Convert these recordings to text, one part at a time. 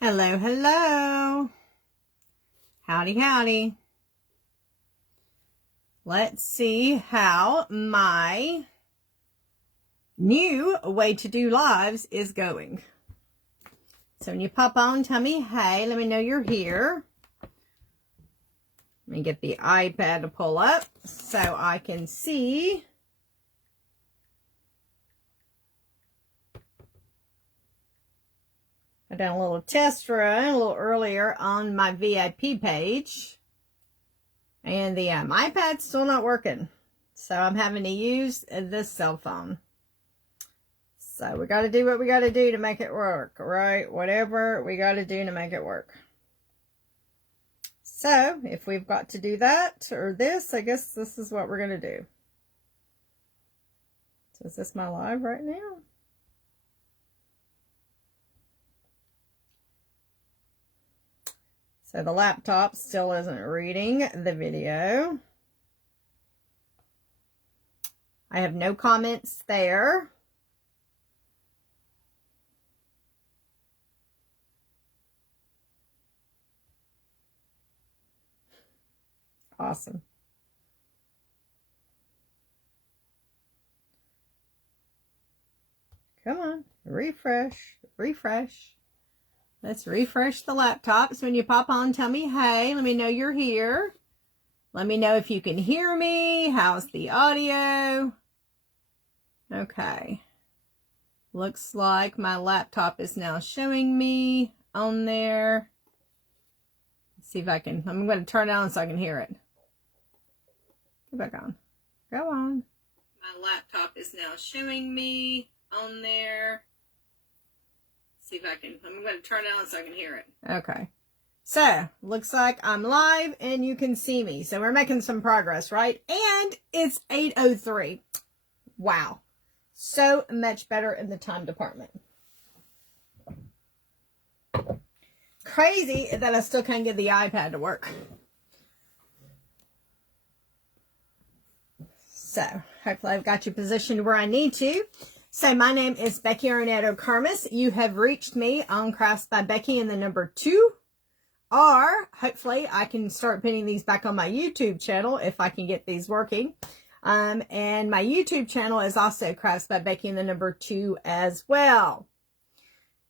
Hello, hello. Howdy, howdy. Let's see how my new way to do lives is going. So when you pop on, tell me, hey, let me know you're here. Let me get the iPad to pull up so I can see. I done a little test run a little earlier on my VIP page. And the iPad's still not working. So I'm having to use this cell phone. So we got to do what we got to do to make it work, right? Whatever we got to do to make it work. So if we've got to do that or this, I guess this is what we're going to do. So is this my live right now? So the laptop still isn't reading the video. I have no comments there. Awesome. Come on, refresh, refresh. Let's refresh the laptop. So when you pop on, tell me, hey, let me know you're here. Let me know if you can hear me. How's the audio? Okay. Looks like my laptop is now showing me on there. Let's see if I can. I'm going to turn it on so I can hear it. Go back on. Go on. My laptop is now showing me on there. See if I can. I'm going to turn it on so I can hear it. Okay. So, looks like I'm live and you can see me. So, we're making some progress, right? And it's 8:03. Wow. So much better in the time department. Crazy that I still can't get the iPad to work. So, hopefully I've got you positioned where I need to. So, my name is Becky Arnetto Kermis. You have reached me on Crafts by Becky and the number 2. Or, hopefully, I can start putting these back on my YouTube channel if I can get these working. And my YouTube channel is also Crafts by Becky and the number 2 as well.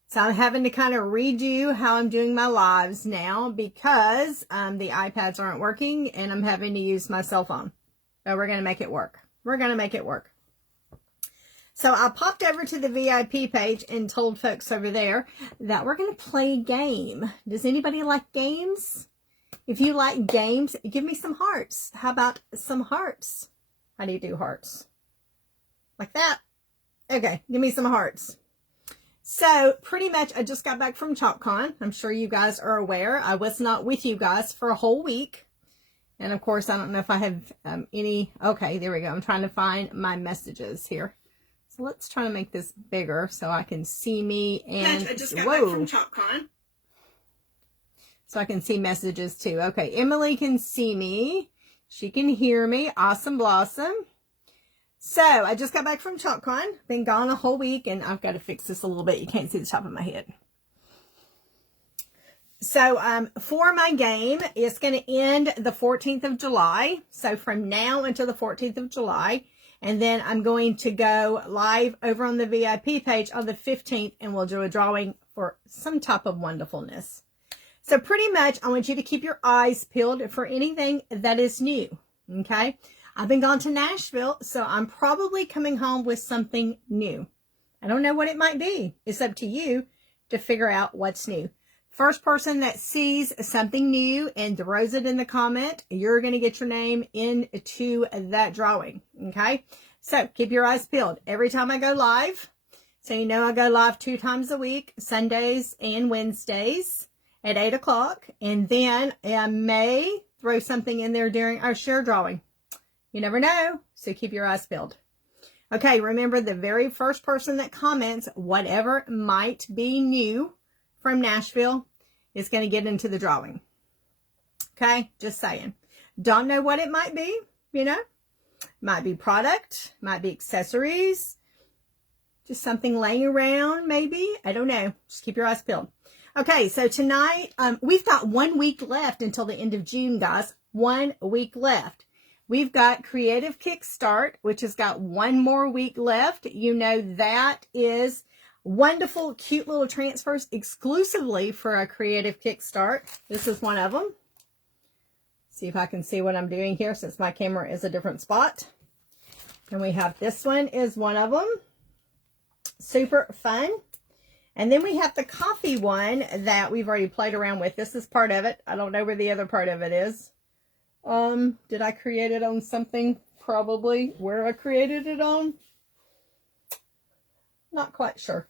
So, I'm having to kind of redo how I'm doing my lives now because the iPads aren't working and I'm having to use my cell phone. But we're going to make it work. We're going to make it work. So I popped over to the VIP page and told folks over there that we're going to play a game. Does anybody like games? If you like games, give me some hearts. How about some hearts? How do you do hearts? Like that? Okay, give me some hearts. So pretty much I just got back from ChalkCon. I'm sure you guys are aware. I was not with you guys for a whole week. And of course, I don't know if I have any. Okay, there we go. I'm trying to find my messages here. So let's try to make this bigger so I can see me and I just got back from ChalkCon. So I can see messages too. Okay, Emily can see me. She can hear me. Awesome blossom. So I just got back from ChalkCon. Been gone a whole week and I've got to fix this a little bit. You can't see the top of my head. So for my game, it's going to end the 14th of July. So from now until the 14th of July. And then I'm going to go live over on the VIP page on the 15th and we'll do a drawing for some type of wonderfulness. So pretty much I want you to keep your eyes peeled for anything that is new. Okay. I've been gone to Nashville, so I'm probably coming home with something new. I don't know what it might be. It's up to you to figure out what's new. First person that sees something new and throws it in the comment, you're going to get your name into that drawing. Okay. So keep your eyes peeled every time I go live. So you know I go live 2 times a week, Sundays and Wednesdays at 8 o'clock. And then I may throw something in there during our share drawing. You never know. So keep your eyes peeled. Okay. Remember the very first person that comments, whatever might be new from Nashville, is going to get into the drawing. Okay. Just saying. Don't know what it might be, you know. Might be product, might be accessories, just something laying around maybe. I don't know. Just keep your eyes peeled. Okay, so tonight, we've got 1 week left until the end of June, guys. 1 week left. We've got Creative Kickstart, which has got 1 more week left. You know, that is wonderful, cute little transfers exclusively for a Creative Kickstart. This is one of them. See if I can see what I'm doing here since my camera is a different spot. And we have this one is one of them. Super fun. And then we have the coffee one that we've already played around with. This is part of it. I don't know where the other part of it is. Did I create it on something? Probably. Where I created it on? Not quite sure.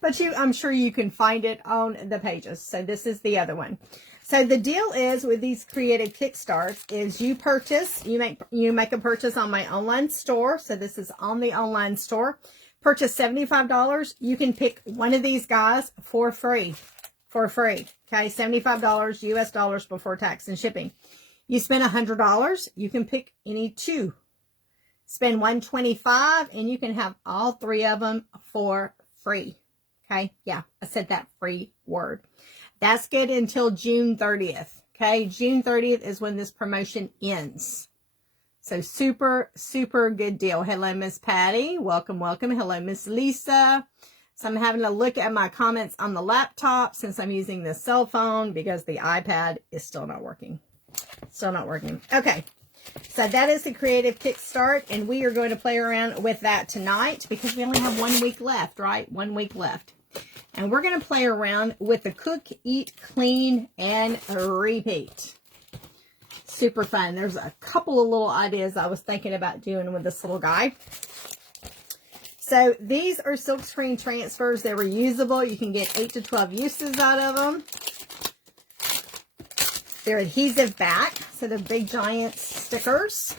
But I'm sure you can find it on the pages. So this is the other one. So the deal is with these Creative Kickstarts is you make a purchase on my online store. So this is on the online store. Purchase $75. You can pick one of these guys for free. For free. Okay, $75 US dollars before tax and shipping. You spend $100, you can pick any 2. Spend $125 and you can have all 3 of them for free. Okay, yeah, I said that free word. That's good until June 30th. Okay, June 30th is when this promotion ends. So super, super good deal. Hello, Miss Patty. Welcome, welcome. Hello, Miss Lisa. So I'm having a look at my comments on the laptop since I'm using the cell phone because the iPad is still not working. Still not working. Okay, so that is the Creative Kickstart, and we are going to play around with that tonight because we only have 1 week left, right? 1 week left. And we're going to play around with the Cook, Eat, Clean, and Repeat. Super fun. There's a couple of little ideas I was thinking about doing with this little guy. So these are silkscreen transfers. They're reusable. You can get 8 to 12 uses out of them. They're adhesive back, so they're big giant stickers.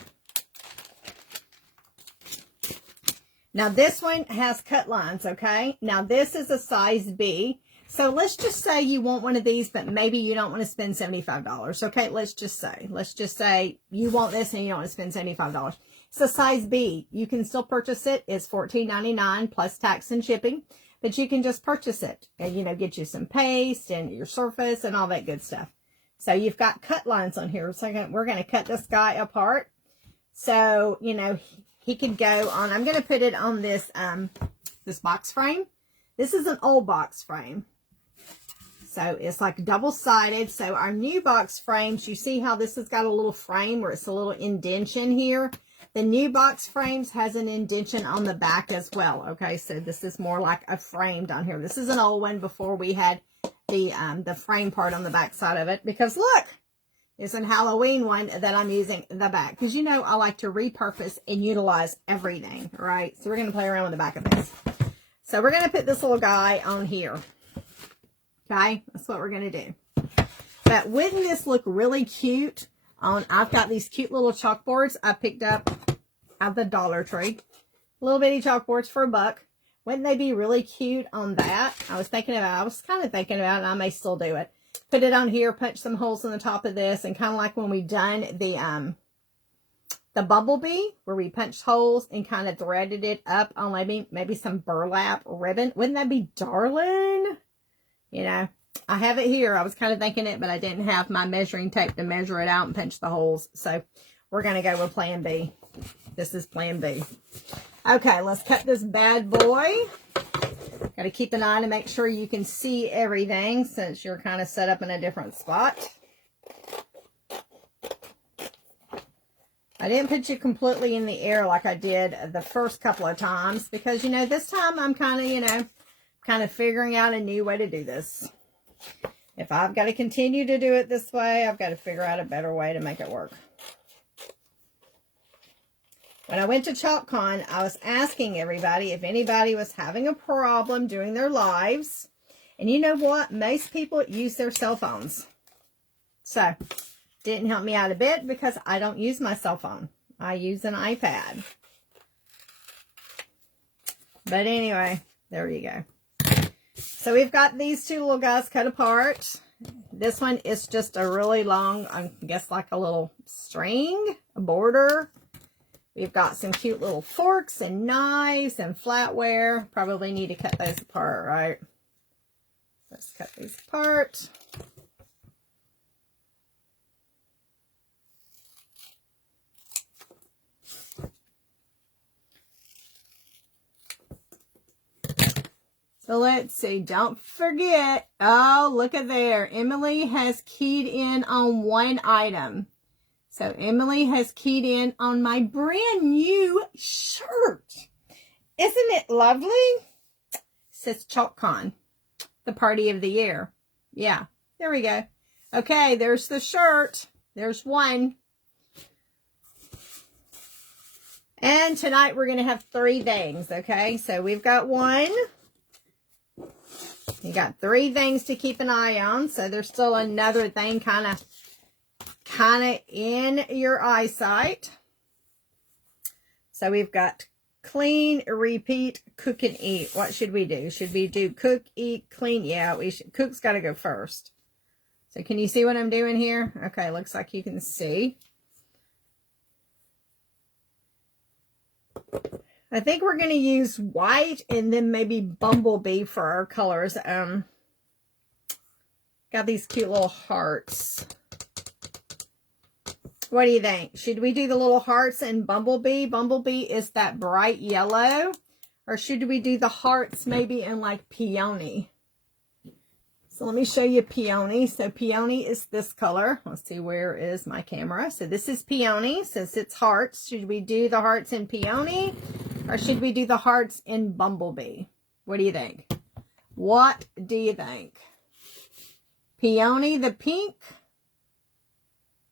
Now this one has cut lines, okay? Now this is a size B. So let's just say you want one of these, but maybe you don't want to spend $75, okay? Let's just say you want this and you don't want to spend $75. It's a size B. You can still purchase it. It's $14.99 plus tax and shipping, but you can just purchase it and, you know, get you some paste and your surface and all that good stuff. So you've got cut lines on here. So we're going to cut this guy apart. So, you know, he could go on. I'm going to put it on this, this box frame. This is an old box frame. So it's like double-sided. So our new box frames, you see how this has got a little frame where it's a little indentation here. The new box frames has an indentation on the back as well. Okay, so this is more like a frame down here. This is an old one before we had the frame part on the back side of it, because look, it's a Halloween one that I'm using the back, because you know I like to repurpose and utilize everything, right? So we're going to play around with the back of this. So we're going to put this little guy on here. Okay, that's what we're going to do. But wouldn't this look really cute on, I've got these cute little chalkboards I picked up at the Dollar Tree. Little bitty chalkboards for $1. Wouldn't they be really cute on that? I was kind of thinking about it, and I may still do it. Put it on here, punch some holes in the top of this, and kind of like when we done the bumblebee, where we punched holes and kind of threaded it up on maybe some burlap ribbon. Wouldn't that be darling? You know, I have it here. I was kind of thinking it, but I didn't have my measuring tape to measure it out and punch the holes. So we're going to go with plan B. This is plan B. Okay, let's cut this bad boy. Got to keep an eye to make sure you can see everything since you're kind of set up in a different spot. I didn't put you completely in the air like I did the first couple of times because, you know, this time I'm kind of, you know, kind of figuring out a new way to do this. If I've got to continue to do it this way, I've got to figure out a better way to make it work. When I went to ChalkCon, I was asking everybody if anybody was having a problem doing their lives. And you know what? Most people use their cell phones. So, didn't help me out a bit because I don't use my cell phone. I use an iPad. But anyway, there you go. So we've got these two little guys cut apart. This one is just a really long, I guess like a little string, a border. We've got some cute little forks and knives and flatware. Probably need to cut those apart, right? Let's cut these apart. So let's see, don't forget, oh, look at there. Emily has keyed in on one item. So Emily has keyed in on my brand new shirt. Isn't it lovely? It says ChalkCon, the party of the year. Yeah, there we go. Okay, there's the shirt. There's one. And tonight we're going to have 3 things, okay? So we've got one. You got 3 things to keep an eye on. So there's still another thing kind of in your eyesight. So we've got clean, repeat, cook, and eat. What should we do? Should we do cook, eat, clean? Yeah, we should. Cook's got to go first. So can you see what I'm doing here? Okay, looks like you can see. I think we're going to use white and then maybe bumblebee for our colors. Got these cute little hearts. What do you think? Should we do the little hearts and bumblebee? Bumblebee is that bright yellow. Or should we do the hearts maybe in like peony? So let me show you peony. So peony is this color. Let's see, where is my camera? So this is peony. Since it's hearts, should we do the hearts in peony? Or should we do the hearts in bumblebee? What do you think? What do you think? Peony, the pink?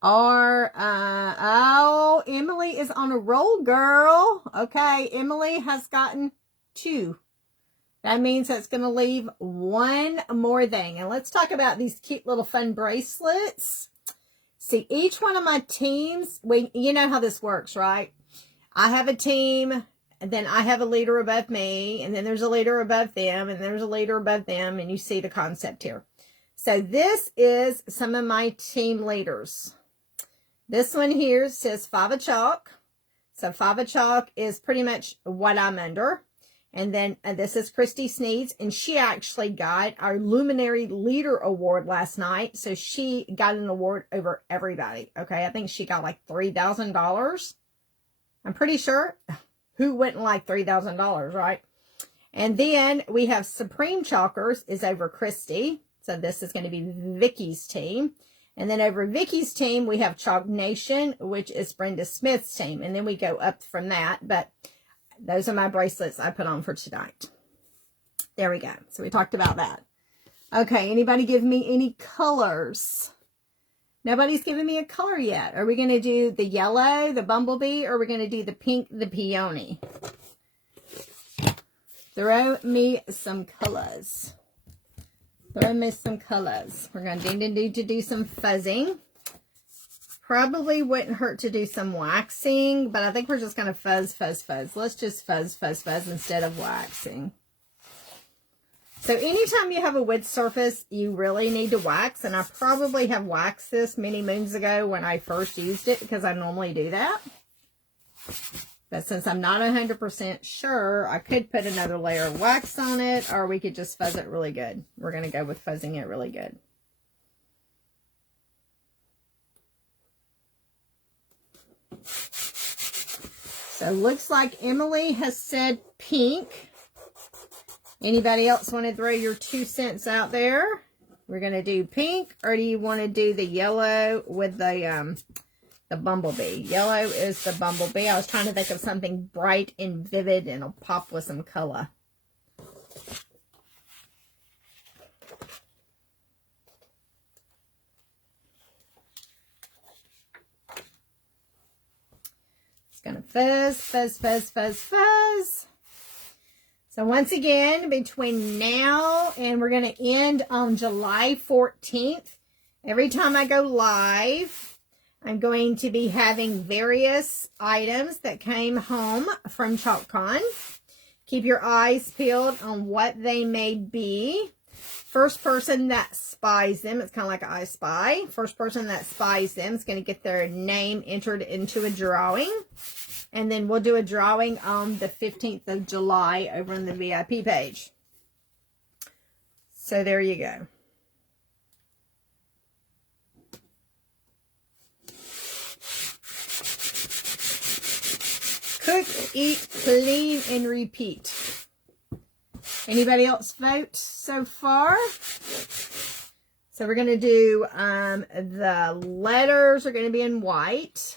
Or, oh, Emily is on a roll, girl. Okay, Emily has gotten 2. That means that's going to leave 1 more thing. And let's talk about these cute little fun bracelets. See, each one of my teams, you know how this works, right? I have a team, and then I have a leader above me, and then there's a leader above them, and there's a leader above them, and you see the concept here. So this is some of my team leaders. This one here says 5 of chalk. So 5 of chalk is pretty much what I'm under. And then this is Christy Sneeds, and she actually got our Luminary Leader Award last night. So she got an award over everybody. Okay, I think she got like $3,000. I'm pretty sure. Who wouldn't like $3,000, right? And then we have Supreme Chalkers is over Christy. So this is going to be Vicky's team. And then over Vicky's team, we have Chalk Nation, which is Brenda Smith's team. And then we go up from that. But those are my bracelets I put on for tonight. There we go. So we talked about that. Okay, anybody give me any colors? Nobody's giving me a color yet. Are we going to do the yellow, the bumblebee, or are we going to do the pink, the peony? Throw me some colors. Throw me some colors. We're going to need to do some fuzzing. Probably wouldn't hurt to do some waxing, but I think we're just going to fuzz, fuzz, fuzz. Let's just fuzz, fuzz, fuzz instead of waxing. So anytime you have a wood surface, you really need to wax, and I probably have waxed this many moons ago when I first used it because I normally do that. But since I'm not 100% sure, I could put another layer of wax on it, or we could just fuzz it really good. We're going to go with fuzzing it really good. So looks like Emily has said pink. Anybody else want to throw your 2 cents out there? We're going to do pink, or do you want to do the yellow with the bumblebee? Yellow is the bumblebee. I was trying to think of something bright and vivid and it'll pop with some color. It's going to fuzz, fuzz, fuzz, fuzz, fuzz. So once again, between now and we're going to end on July 14th, every time I go live, I'm going to be having various items that came home from ChalkCon. Keep your eyes peeled on what they may be. First person that spies them, it's kind of like I Spy. First person that spies them is going to get their name entered into a drawing. And then we'll do a drawing on the 15th of July over on the VIP page. So there you go. Cook, eat, clean, and repeat. Anybody else vote so far? So we're going to do, the letters are going to be in white.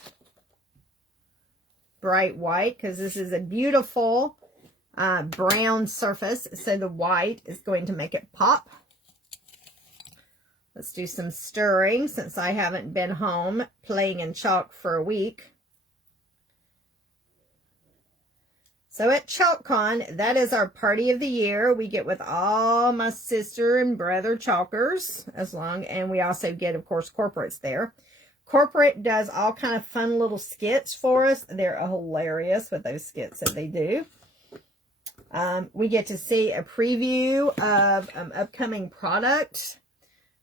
Bright white, because this is a beautiful brown surface. So the white is going to make it pop. Let's do some stirring since I haven't been home playing in chalk for a week. So at ChalkCon, that is our party of the year. We get with all my sister and brother chalkers, and we also get, of course, corporates there. Corporate does all kind of fun little skits for us. They're hilarious with those skits that they do. We get to see a preview of upcoming product,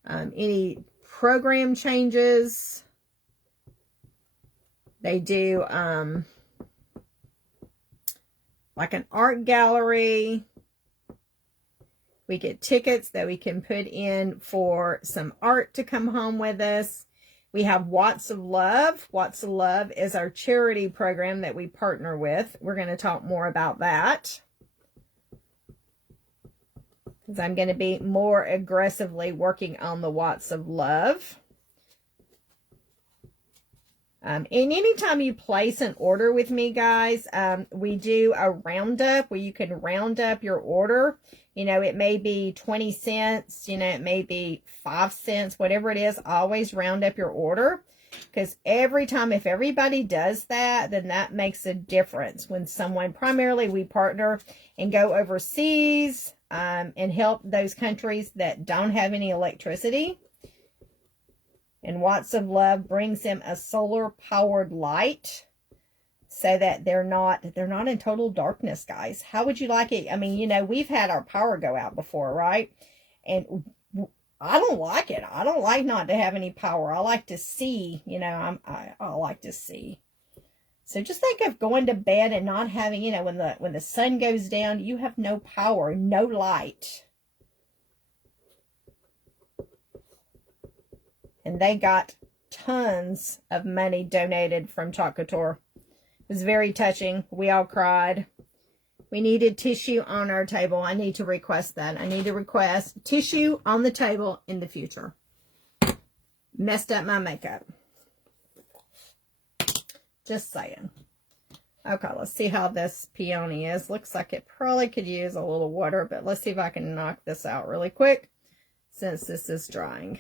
any program changes. They do like an art gallery. We get tickets that we can put in for some art to come home with us. We have Watts of Love. Watts of Love is our charity program that we partner with. We're going to talk more about that, because I'm going to be more aggressively working on the Watts of Love. And anytime you place an order with me, guys, we do a roundup where you can round up your order. You know, it may be 20 cents, you know, it may be 5 cents, whatever it is, always round up your order. Because every time, if everybody does that, then that makes a difference. When someone, primarily we partner and go overseas and help those countries that don't have any electricity. And Watts of Love brings them a solar-powered light so that they're not in total darkness, guys. How would you like it? I mean, you know, we've had our power go out before, right? And I don't like it. I don't like not to have any power. I like to see, you know, I like to see. So just think of going to bed and not having, you know, when the sun goes down, you have no power, no light. And they got tons of money donated from Couture. It was very touching. We all cried. We needed tissue on our table. I need to request that. I need to request tissue on the table in the future. Messed up my makeup. Just saying. Okay, let's see how this peony is. Looks like it probably could use a little water, but let's see if I can knock this out really quick since this is drying.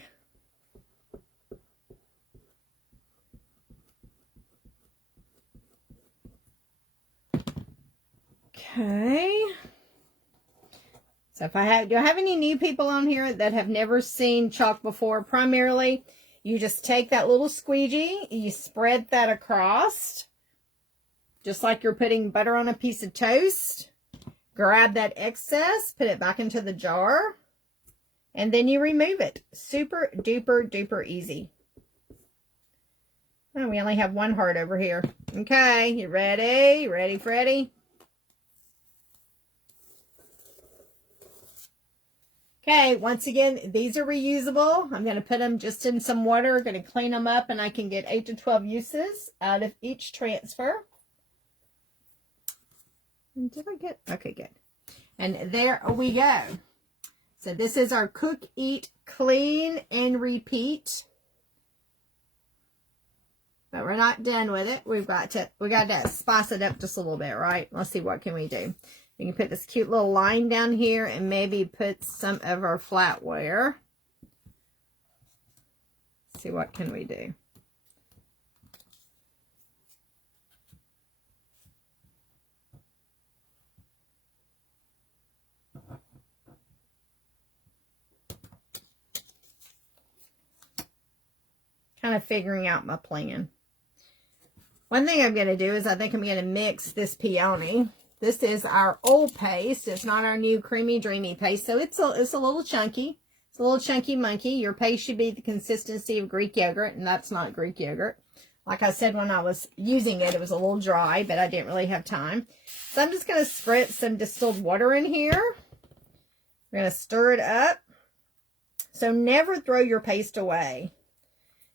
Okay. So do I have any new people on here that have never seen chalk before? Primarily, you just take that little squeegee, you spread that across, just like you're putting butter on a piece of toast. Grab that excess, put it back into the jar, and then you remove it. Super duper duper easy. Oh, we only have one heart over here. Okay, you ready? You ready, Freddie? Okay, once again, these are reusable. I'm going to put them just in some water. Going to clean them up, and I can get 8 to 12 uses out of each transfer. Did I get? Okay, good. And there we go. So this is our cook, eat, clean, and repeat. But we're not done with it. We got to spice it up just a little bit, right? Let's see, what can we do? We can put this cute little line down here and maybe put some of our flatware. Let's see, what can we do? Kind of figuring out my plan. One thing I'm going to do is I think I'm going to mix this peony. This is our old paste. It's not our new creamy dreamy paste, so it's a little chunky. It's a little chunky monkey. Your paste should be the consistency of Greek yogurt, and that's not Greek yogurt. Like I said, when I was using it, it was a little dry, but I didn't really have time. So I'm just going to spritz some distilled water in here. We're going to stir it up. So never throw your paste away.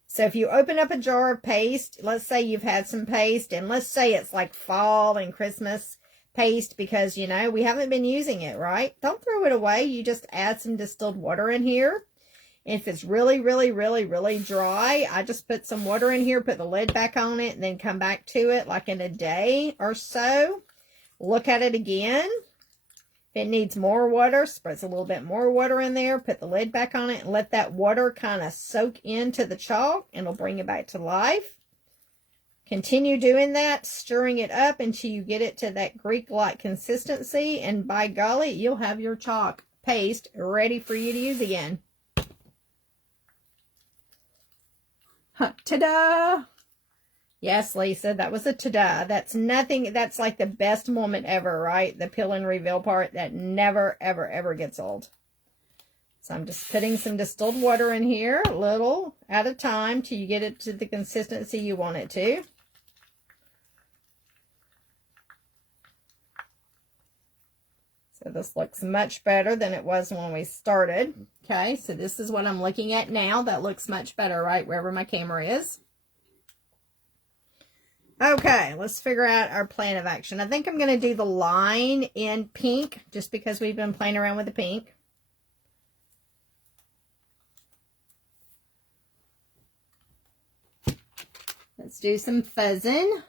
So if you open up a jar of paste, let's say you've had some paste, and let's say it's like fall and Christmas paste because, you know, we haven't been using it, right? Don't throw it away. You just add some distilled water in here. If it's really, really, really, really dry, I just put some water in here, put the lid back on it, and then come back to it like in a day or so. Look at it again. If it needs more water, spritz a little bit more water in there, put the lid back on it, and let that water kind of soak into the chalk, and it'll bring it back to life. Continue doing that, stirring it up until you get it to that Greek-like consistency, and by golly, you'll have your chalk paste ready for you to use again. Ta-da! Yes, Lisa, that was a ta-da. That's nothing, that's like the best moment ever, right? The peel and reveal part that never, ever, ever gets old. So I'm just putting some distilled water in here, a little at a time, till you get it to the consistency you want it to. So this looks much better than it was when we started. Okay, so this is what I'm looking at now. That looks much better, right, wherever my camera is. Okay, let's figure out our plan of action. I think I'm going to do the line in pink, just because we've been playing around with the pink. Let's do some fuzzing.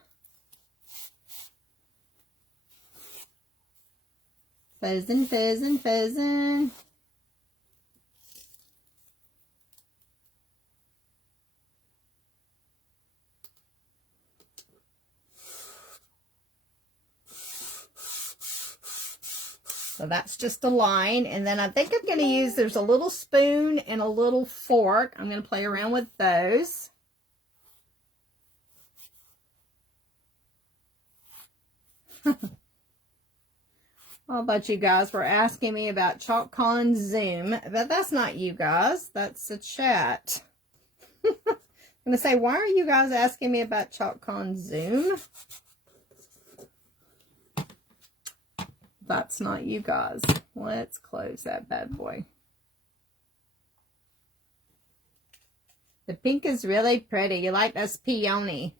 Fuzzing, fuzzing, fuzzing. So that's just a line. And then I think I'm going to use, there's a little spoon and a little fork. I'm going to play around with those. Oh, but you guys were asking me about ChalkCon Zoom, but that's not you guys. That's the chat. I'm going to say, why are you guys asking me about ChalkCon Zoom? That's not you guys. Let's close that bad boy. The pink is really pretty. You like this peony.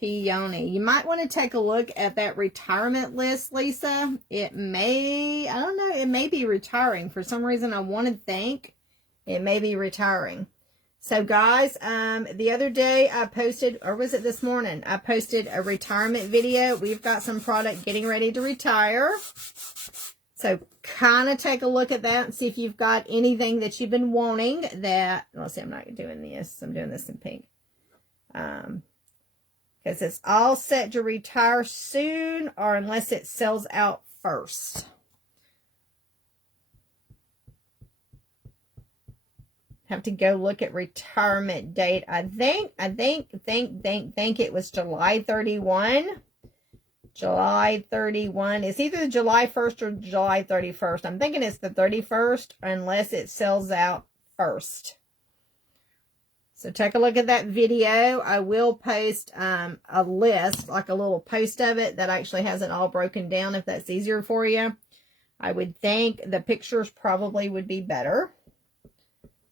Peony. You might want to take a look at that retirement list, Lisa. It may, I don't know, it may be retiring. For some reason, I want to think it may be retiring. So, guys, the other day I posted, or was it this morning? I posted a retirement video. We've got some product getting ready to retire. So, kind of take a look at that and see if you've got anything that you've been wanting that, let's see, I'm not doing this. I'm doing this in pink. Because it's all set to retire soon, or unless it sells out first. Have to go look at retirement date. I think it was July 31. July 31. It's either July 1st or July 31st. I'm thinking it's the 31st, unless it sells out first. So take a look at that video. I will post a list, like a little post of it that actually has it all broken down if that's easier for you. I would think the pictures probably would be better.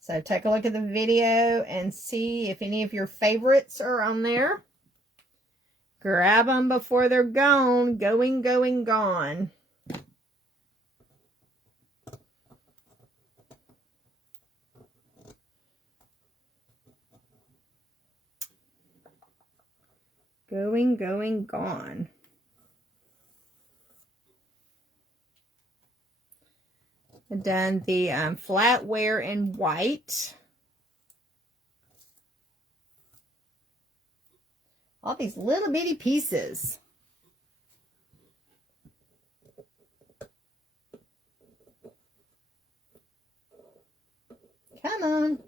So take a look at the video and see if any of your favorites are on there. Grab them before they're gone. Going, gone. Going, gone. I've done the flatware in white. All these little bitty pieces. Come on.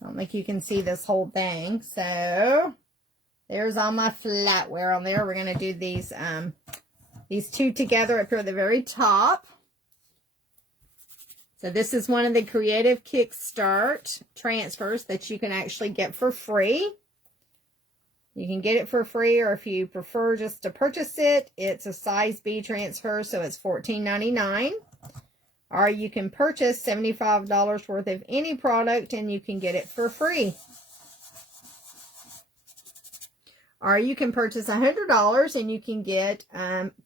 I don't think you can see this whole thing. So there's all my flatware on there. We're going to do these two together up here at the very top. So this is one of the Creative Kickstart transfers that you can actually get for free. You can get it for free, or if you prefer just to purchase it, it's a size B transfer, so it's $14.99. Or you can purchase $75 worth of any product and you can get it for free. Or you can purchase $100 and you can get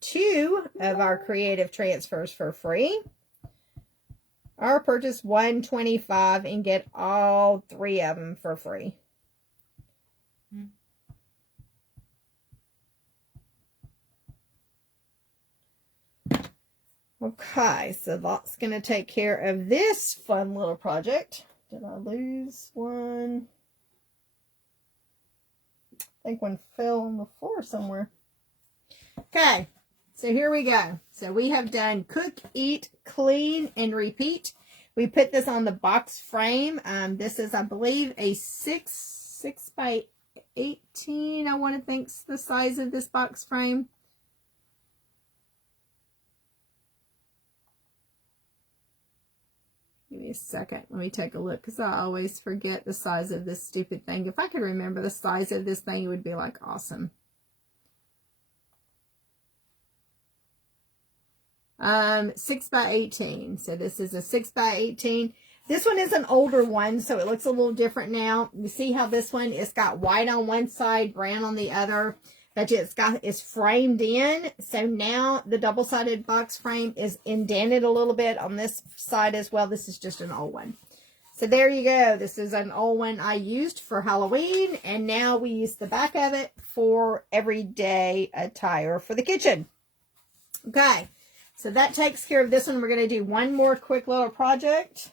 2 of our creative transfers for free. Or purchase $125 and get all 3 of them for free. Okay, so that's going to take care of this fun little project. Did I lose one? I think one fell on the floor somewhere. Okay, so here we go. So we have done cook, eat, clean, and repeat. We put this on the box frame. This is, I believe, a 6 by 18, I want to think's the size of this box frame. Give me a second. Let me take a look, because I always forget the size of this stupid thing. If I could remember the size of this thing, it would be like awesome. 6 by 18. So this is a 6 by 18. This one is an older one, so it looks a little different now. You see how this one, it's got white on one side, brown on the other, but it's framed in. So now the double-sided box frame is indented a little bit on this side as well. This is just an old one. So there you go. This is an old one I used for Halloween, and now we use the back of it for everyday attire for the kitchen. Okay, so that takes care of this one. We're going to do one more quick little project.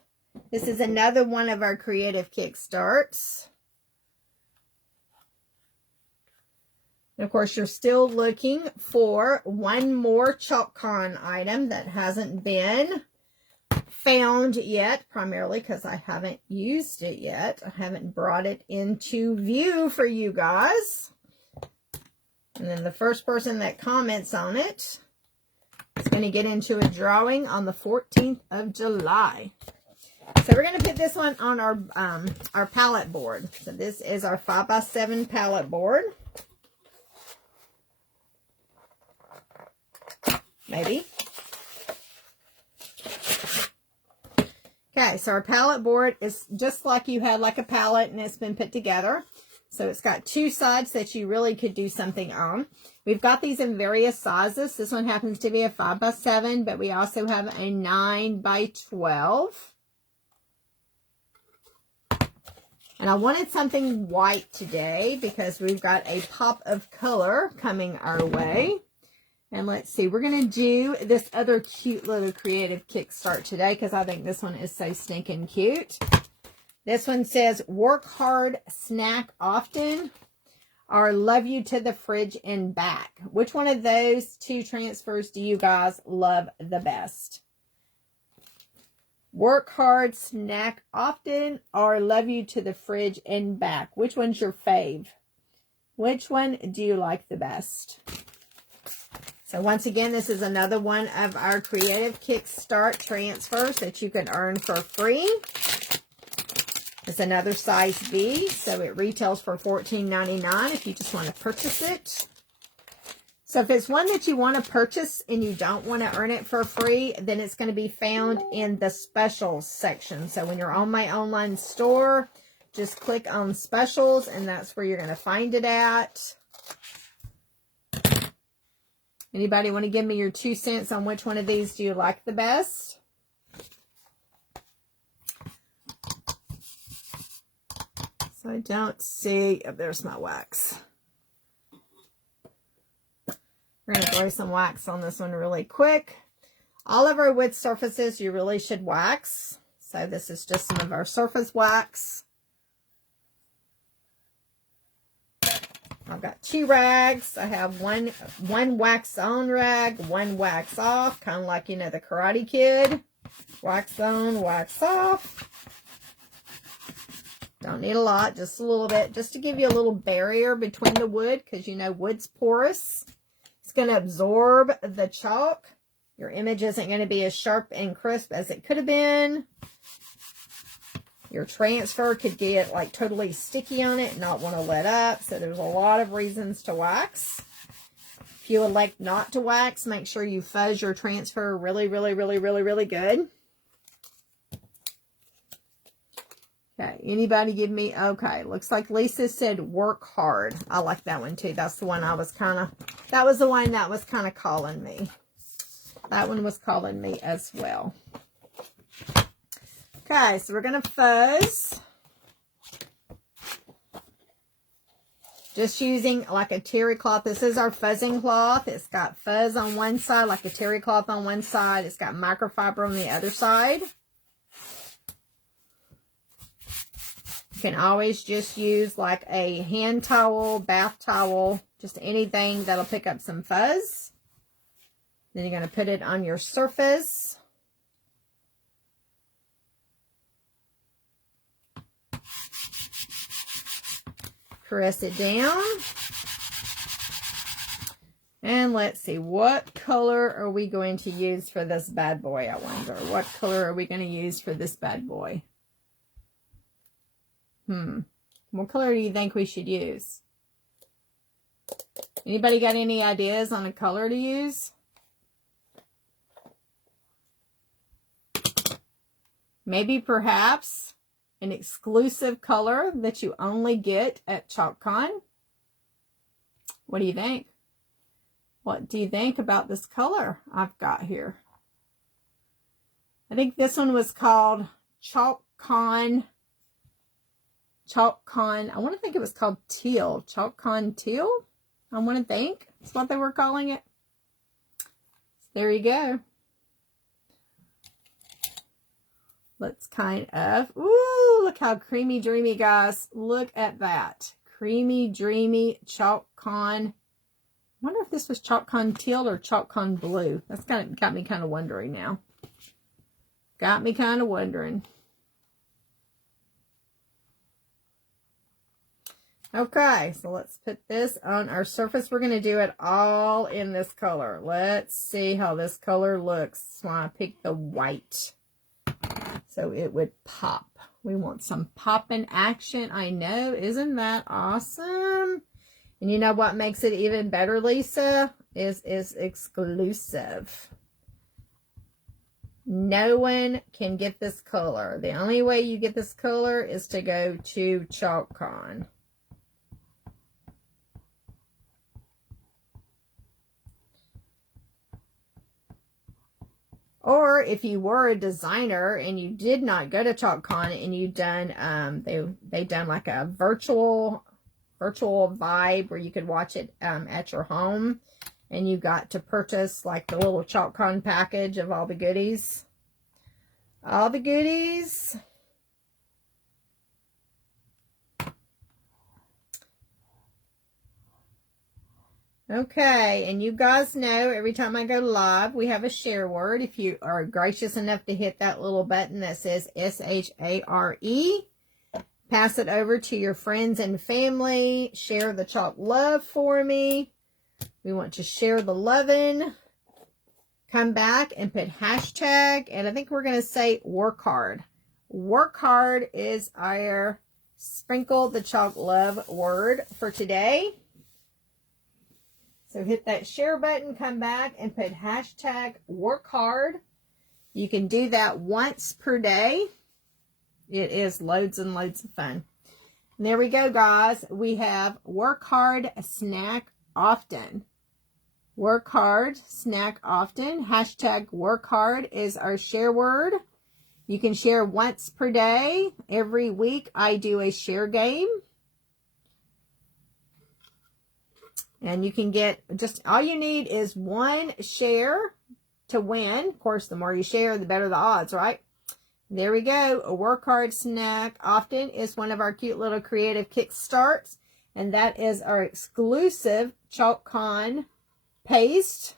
This is another one of our Creative Kickstarts. And of course, you're still looking for one more chalk con item that hasn't been found yet, primarily because I haven't used it yet. I haven't brought it into view for you guys. And then the first person that comments on it is going to get into a drawing on the 14th of July. So we're going to put this one on our palette board. So this is our 5x7 palette board. Maybe. Okay, so our palette board is just like you had like a palette, and it's been put together. So it's got 2 sides that you really could do something on. We've got these in various sizes. This one happens to be a 5x7, but we also have a 9x12. And I wanted something white today because we've got a pop of color coming our way. And let's see, we're going to do this other cute little Creative Kickstart today because I think this one is so stinking cute. This one says, work hard, snack often, or love you to the fridge and back. Which one of those 2 transfers do you guys love the best? Work hard, snack often, or love you to the fridge and back. Which one's your fave? Which one do you like the best? So once again, this is another one of our Creative Kickstart transfers that you can earn for free. It's another size B, so it retails for $14.99 if you just want to purchase it. So if it's one that you want to purchase and you don't want to earn it for free, then it's going to be found in the specials section. So when you're on my online store, just click on specials, and that's where you're going to find it at. Anybody want to give me your 2 cents on which one of these do you like the best? So I don't see, oh, there's my wax. We're going to throw some wax on this one really quick. All of our wood surfaces you really should wax. So this is just some of our surface wax. I've got 2 rags. I have one wax on rag, 1 wax off, kind of like, you know, the Karate Kid. Wax on, wax off. Don't need a lot, just a little bit, just to give you a little barrier between the wood, because you know wood's porous. It's going to absorb the chalk. Your image isn't going to be as sharp and crisp as it could have been. Your transfer could get like totally sticky on it and not want to let up. So there's a lot of reasons to wax. If you elect not to wax, make sure you fuzz your transfer really, really, really, really, really good. Okay, anybody give me, okay, looks like Lisa said work hard. I like that one too. That's the one I was kind of, that was the one that was kind of calling me. That one was calling me as well. Okay, so we're going to fuzz. Just using like a terry cloth. This is our fuzzing cloth. It's got fuzz on one side, like a terry cloth on one side. It's got microfiber on the other side. You can always just use like a hand towel, bath towel, just anything that'll pick up some fuzz. Then you're going to put it on your surface. Press it down. And let's see, what color are we going to use for this bad boy, I wonder? What color are we going to use for this bad boy? What color do you think we should use? Anybody got any ideas on a color to use? Maybe perhaps an exclusive color that you only get at ChalkCon. What do you think? What do you think about this color I've got here? I think this one was called ChalkCon. I want to think it was called Teal. ChalkCon Teal, I want to think. That's what they were calling it. So there you go. Let's kind of, ooh, look how creamy dreamy, guys. Look at that. Creamy dreamy ChalkCon. I wonder if this was ChalkCon Teal or ChalkCon Blue. That's got me kind of wondering now. Got me kind of wondering. Okay, so let's put this on our surface. We're going to do it all in this color. Let's see how this color looks. So I picked the white, so it would pop. We want some popping action. I know, isn't that awesome? And you know what makes it even better, Lisa? Is exclusive. No one can get this color. The only way you get this color is to go to ChalkCon. Or if you were a designer and you did not go to ChalkCon and you done, they done like a virtual vibe where you could watch it at your home, and you got to purchase like the little ChalkCon package of all the goodies. All the goodies. Okay, and you guys know every time I go live, we have a share word. If you are gracious enough to hit that little button that says S-H-A-R-E, pass it over to your friends and family. Share the chalk love for me. We want to share the loving. Come back and put hashtag, and I think we're going to say work hard. Work hard is our sprinkle the chalk love word for today. So hit that share button, come back and put hashtag work hard. You can do that once per day. It is loads and loads of fun. And there we go, guys. We have work hard, snack often. Work hard, snack often. Hashtag work hard is our share word. You can share once per day. Every week I do a share game. And you can get, just all you need is one share to win. Of course, the more you share, the better the odds, right? There we go. A work hard snack often is one of our cute little creative kickstarts. And that is our exclusive ChalkCon paste.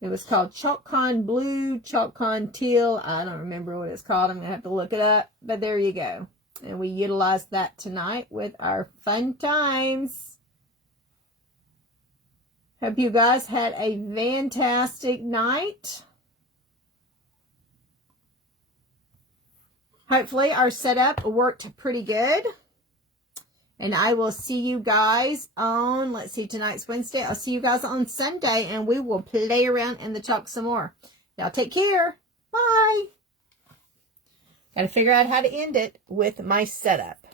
It was called ChalkCon Blue, ChalkCon Teal. I don't remember what it's called. I'm going to have to look it up. But there you go. And we utilized that tonight with our fun times. Hope you guys had a fantastic night. Hopefully our setup worked pretty good. And I will see you guys on, let's see, tonight's Wednesday. I'll see you guys on Sunday, and we will play around in the chalk some more. Y'all take care. Bye. Got to figure out how to end it with my setup.